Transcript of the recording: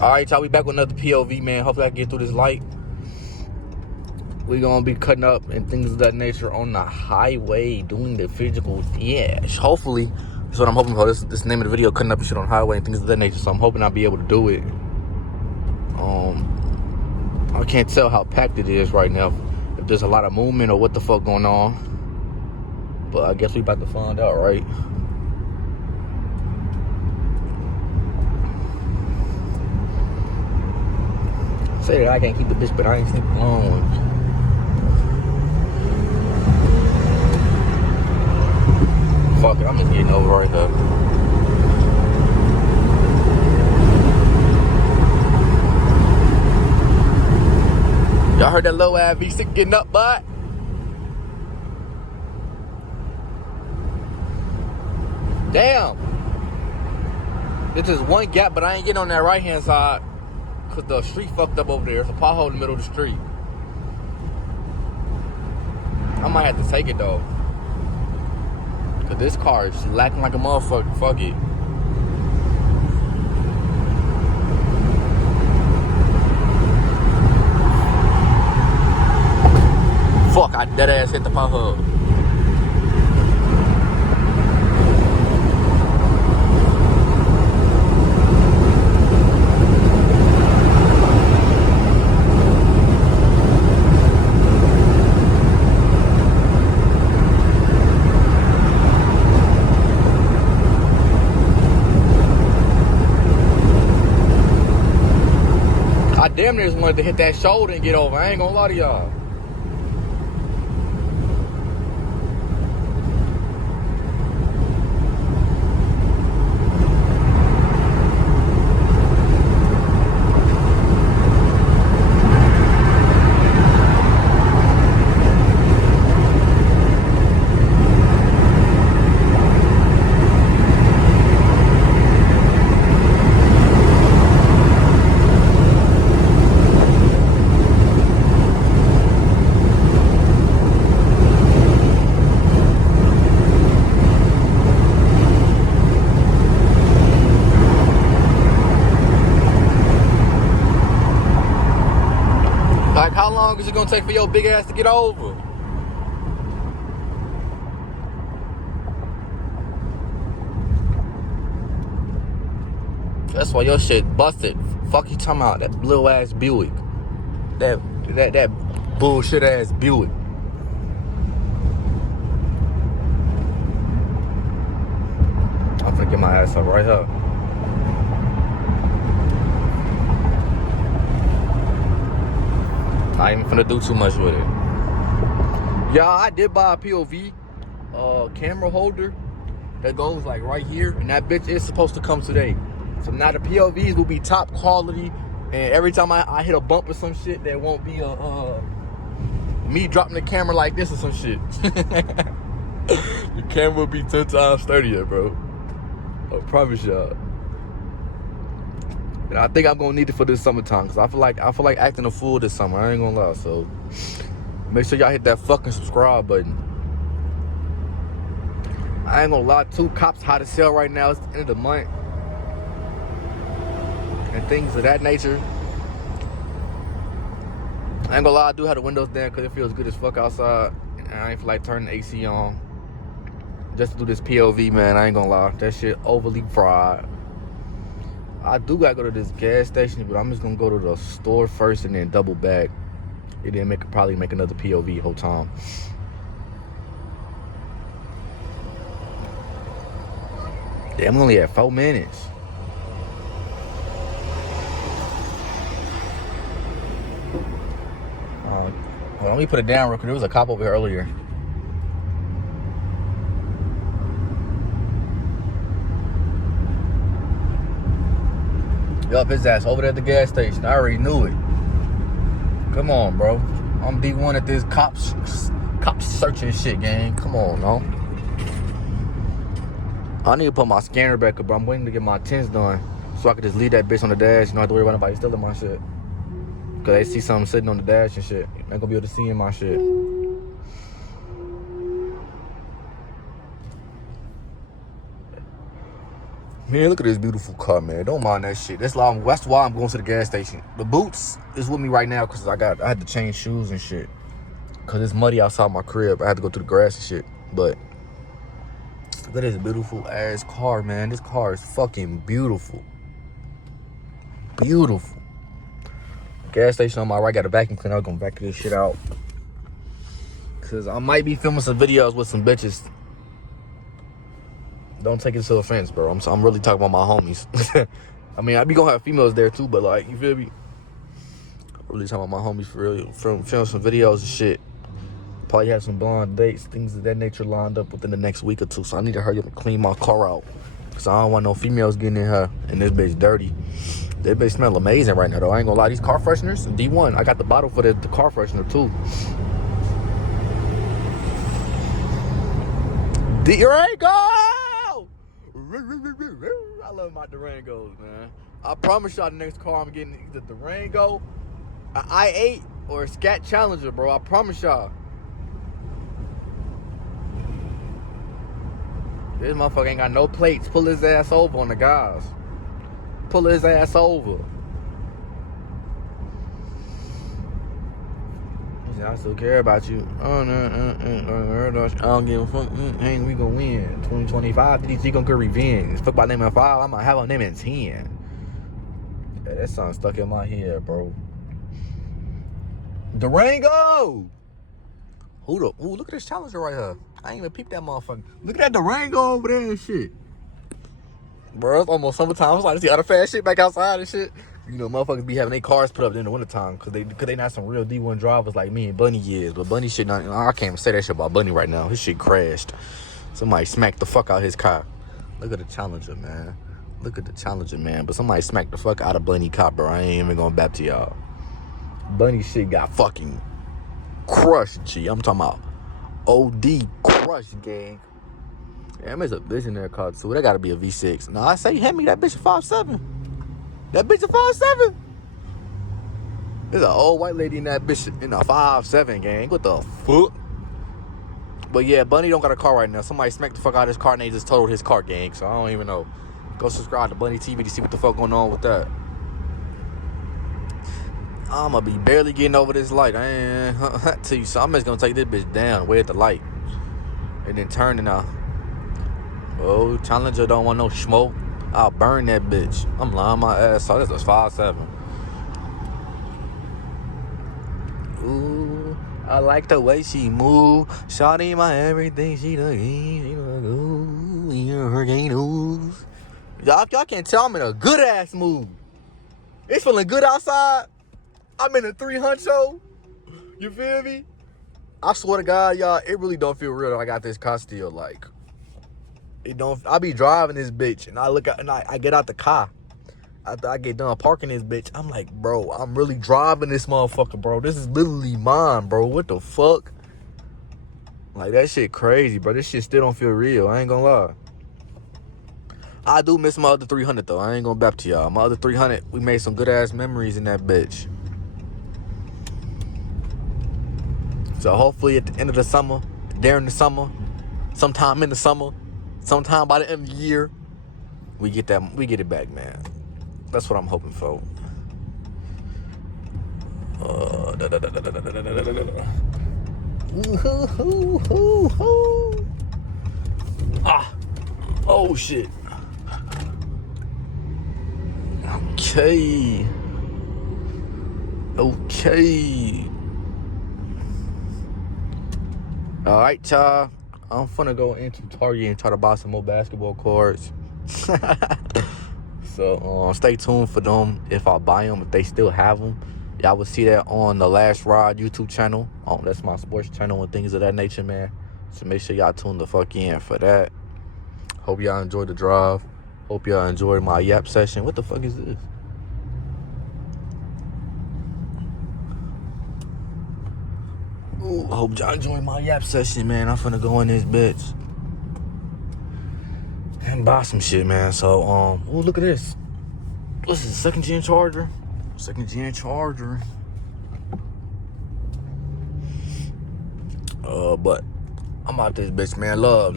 Alright, y'all, we back with another POV, man. Hopefully I can get through this light. We gonna be cutting up and things of that nature on the highway, doing the physical. Yeah, hopefully that's what I'm hoping for. This the name of the video, cutting up and shit on the highway and things of that nature. So I'm hoping I'll be able to do it. I can't tell how packed it is right now, if there's a lot of movement or what the fuck going on. But I guess we about to find out, right? Say that I can't keep the bitch, but I ain't sleeping long. Fuck it, I'm just getting over right here. Y'all heard that low ass V6 getting up, bud? Damn. This is one gap, but I ain't getting on that right hand side because the street fucked up over there. It's a pothole in the middle of the street. I might have to take it though, because this car is lacking like a motherfucker. Fuck it. Fuck, I dead ass hit the pothole. I damn near just wanted to hit that shoulder and get over. I ain't gonna lie to y'all. Like, how long is it gonna take for your big ass to get over? That's why your shit busted. Fuck you talking about that little ass Buick. That bullshit ass Buick. I'm finna get my ass up right here. I ain't finna do too much with it. Yeah, I did buy a POV camera holder that goes like right here, and that bitch is supposed to come today. So now the POVs will be top quality, and every time I hit a bump or some shit, there won't be me dropping the camera like this or some shit. The camera will be 10 times sturdier, bro. I promise y'all. And I think I'm gonna need it for this summertime, because I feel like acting a fool this summer. I ain't gonna lie. So make sure y'all hit that fucking subscribe button. I ain't gonna lie, 2 cops hot as hell right now. It's the end of the month and things of that nature. I ain't gonna lie, I do have the windows down because it feels good as fuck outside, and I ain't feel like turning the AC on just to do this POV, man. I ain't gonna lie, that shit overly fried. I do gotta go to this gas station, but I'm just gonna go to the store first and then double back. And then probably make another POV whole time. Yeah, I'm only at 4 minutes. Well, let me put it down real quick. There was a cop over here earlier. Yup, his ass over there at the gas station. I already knew it. Come on, bro. I'm D1 at this cops searching shit, gang. Come on, no. I need to put my scanner back up, bro. I'm waiting to get my tints done so I can just leave that bitch on the dash. You don't have to worry about nobody stealing my shit. Cause they see something sitting on the dash and shit. They ain't gonna be able to see in my shit. Man, look at this beautiful car, man. Don't mind that shit. That's why I'm going to the gas station. The boots is with me right now because I had to change shoes and shit. Because it's muddy outside my crib. I had to go through the grass and shit. But look at this beautiful ass car, man. This car is fucking beautiful. Beautiful. Gas station on my right. Got a vacuum cleaner. I'm going to vacuum this shit out. Because I might be filming some videos with some bitches. Don't take it to offense, bro. I'm really talking about my homies. I mean, I be gonna have females there too, but like, you feel me? I'm really talking about my homies for real. Film some videos and shit. Probably have some blonde dates, things of that nature lined up within the next week or two. So I need to hurry up and clean my car out. Cause I don't want no females getting in her and this bitch dirty. That bitch smell amazing right now though. I ain't gonna lie, these car fresheners, D1. I got the bottle for the car freshener too. Durango! I love my Durangos, man. I promise y'all the next car I'm getting either Durango, an i8, or a Scat Challenger, bro. I promise y'all. This motherfucker ain't got no plates. Pull his ass over on the guys. Pull his ass over. I still care about you. Oh, no, I don't give a fuck. Ain't we gonna win? 2025, DDG gonna get revenge. Fuck my name in 5, I'm gonna have a name in 10. Yeah, that song stuck in my head, bro. Durango! Ooh, look at this Challenger right here. I ain't even peeped that motherfucker. Look at that Durango over there and shit. Bro, it's almost summertime. I'm starting to see other fast shit back outside and shit. You know, motherfuckers be having their cars put up in the wintertime because they not some real D1 drivers like me and Bunny is. But Bunny shit, I can't even say that shit about Bunny right now. His shit crashed. Somebody smacked the fuck out his car. Look at the Challenger, man. Look at the Challenger, man. But somebody smacked the fuck out of Bunny car, bro. I ain't even going back to y'all. Bunny shit got fucking crushed, G. I'm talking about OD crushed, gang. Yeah, there's a bitch in there called too. That gotta be a V6. Nah, I say, hand me that bitch a 5.7. That bitch a 5.7. There's an old white lady in that bitch in a 5.7, gang. What the fuck? But yeah, Bunny don't got a car right now. Somebody smacked the fuck out of his car and they just totaled his car, gang. So I don't even know. Go subscribe to Bunny TV to see what the fuck going on with that. I'ma be barely getting over this light. I ain't tell you so. I'm just gonna take this bitch down way at the light. And then turn it now. Oh, Challenger don't want no smoke. I'll burn that bitch. I'm lying my ass off. That's a 5.7. Ooh, I like the way she move. Shawty my everything. She the hurricane news. Y'all can't tell I'm in a good ass mood. It's feeling good outside. I'm in a 300. You feel me? I swear to God, y'all, it really don't feel real that I got this car still. Like, it don't. I be driving this bitch, and I look out, and I get out the car. After I get done parking this bitch, I'm like, bro, I'm really driving this motherfucker, bro. This is literally mine, bro. What the fuck? Like, that shit crazy, bro. This shit still don't feel real. I ain't gonna lie. I do miss my other 300, though. I ain't gonna back to y'all. My other 300, we made some good-ass memories in that bitch. So hopefully at the end of the summer, during the summer, sometime in the summer, sometime by the end of the year, we get it back, man. That's what I'm hoping for. Oh shit. Okay. All right, y'all. I'm finna go into Target and try to buy some more basketball cards. So stay tuned for them. If I buy them, if they still have them, y'all will see that on the Last Ride YouTube channel. That's my sports channel and things of that nature, man. So make sure y'all tune the fuck in for that. Hope y'all enjoyed the drive. Hope y'all enjoyed my yap session. What the fuck is this? Ooh, hope y'all enjoyed my yap session, man. I'm finna go in this bitch and buy some shit, man. So, ooh, look at this. What's this, second gen charger? But I'm out this bitch, man. Love.